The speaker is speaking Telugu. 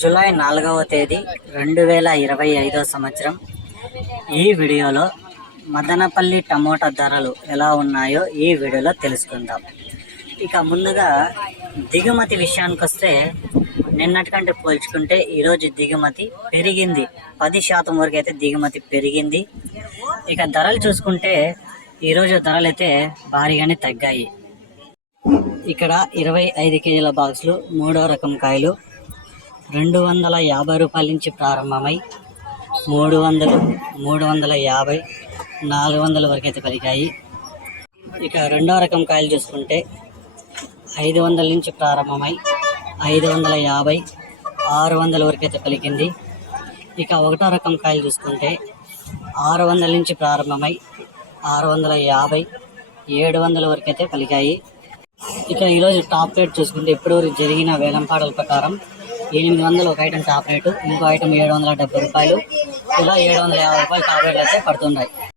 జూలై నాలుగవ తేదీ రెండు వేల ఇరవై ఐదో సంవత్సరం. ఈ వీడియోలో మదనపల్లి టమోటా ధరలు ఎలా ఉన్నాయో ఈ వీడియోలో తెలుసుకుందాం. ఇక ముందుగా దిగుమతి విషయానికి వస్తే నిన్నటికంటే పోల్చుకుంటే ఈరోజు దిగుమతి పెరిగింది. పది శాతం వరకు అయితే దిగుమతి పెరిగింది. ఇక ధరలు చూసుకుంటే ఈరోజు ధరలు అయితే భారీగానే తగ్గాయి. ఇక్కడ ఇరవై ఐదు కేజీల బాక్సులు మూడో రకం కాయలు రెండు వందల యాభై రూపాయల నుంచి ప్రారంభమై మూడు వందలు మూడు వందల యాభై నాలుగు వందల వరకు అయితే పలికాయి ఇక రెండో రకం కాయలు చూసుకుంటే ఐదు వందల నుంచి ప్రారంభమై ఐదు వందల యాభై ఆరు వందల వరకు అయితే పలికింది ఇక ఒకటో రకం కాయలు చూసుకుంటే ఆరు వందల నుంచి ప్రారంభమై ఆరు వందల యాభై ఏడు వందల వరకు అయితే పలికాయి ఇక ఈరోజు టాప్ రేట్ చూసుకుంటే ఇప్పటివరకు జరిగిన వేలంపాటల ప్రకారం ఎనిమిది వందలు ఒక ఐటమ్ టాప్ రేటు ఇంకో ఐటమ్ ఏడు వందల డెబ్బై రూపాయలు ఇలా ఏడు వందల యాభై రూపాయలు టాప్ రేట్లు అయితే పడుతున్నాయి.